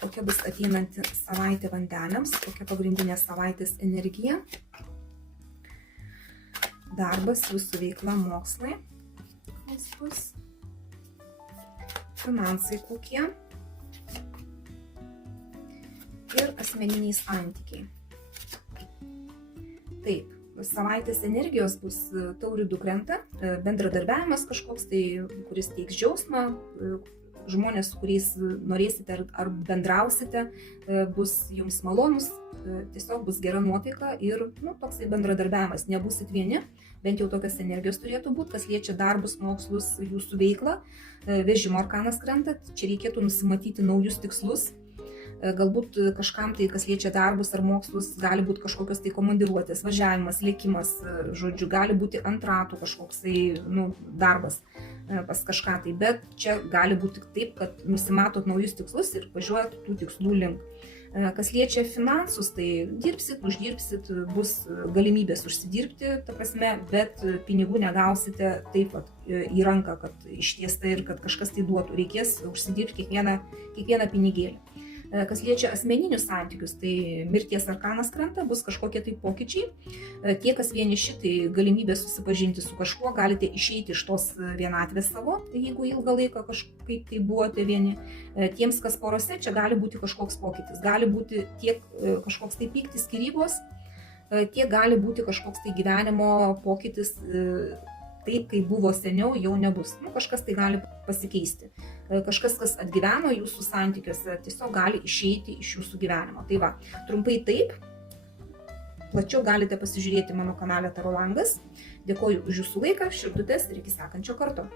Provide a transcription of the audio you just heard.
kokia bus ateinanti savaitė vandeniams, kokia pagrindinė savaitės energija, darbas, jūsų veikla, mokslai, koks bus, finansai kokie ir asmeniniai santykiai. Taip, savaitės energijos bus Taurių krenta, bendradarbiavimas kažkoks, tai, kuris teiks džiaugsmą, žmonės, su kuriais norėsite ar bendrausite, bus jums malonus, tiesiog bus gera nuotaika ir toksai bendradarbiavimas, nebūsit vieni, bent jau tokios energijos turėtų būti, kas liečia darbus, mokslus, jūsų veiklą. Vežimo arkanas krenta, čia reikėtų nusimatyti naujus tikslus. Galbūt kažkam tai, kas liečia darbus ar mokslus, gali būti kažkokios tai komandiruotės, važiavimas, lėkimas, žodžiu, gali būti ant ratų kažkoks tai darbas pas kažką tai, bet čia gali būti taip, kad nusimatot naujus tikslus ir važiuojat tų tikslų link. Kas liečia finansus, tai dirbsit, uždirbsit, bus galimybės užsidirbti, ta prasme, bet pinigų negausite taip pat į ranką, kad ištiesta ir kad kažkas tai duotų, reikės užsidirbti kiekvieną pinigėlį. Kas liečia asmeninius santykius, tai mirties arkanas krenta, bus kažkokie tai pokyčiai. Tie, kas vieniši, tai galimybė susipažinti su kažkuo, galite išeiti iš tos vienatvės savo, tai jeigu ilgą laiką kažkaip tai buvote vieni. Tiems, kas porose, čia gali būti kažkoks pokytis, gali būti tiek kažkoks tai pyktis, skyrybos, tiek gali būti kažkoks tai gyvenimo pokytis, taip, kaip buvo seniau, jau nebus. Kažkas tai gali pasikeisti. Kažkas, kas atgyveno jūsų santykiuose, tiesiog gali išeiti iš jūsų gyvenimo. Tai va, trumpai taip. Plačiau galite pasižiūrėti mano kanale Taro langas. Dėkoju už jūsų laiką, širdutes ir iki sekančio karto.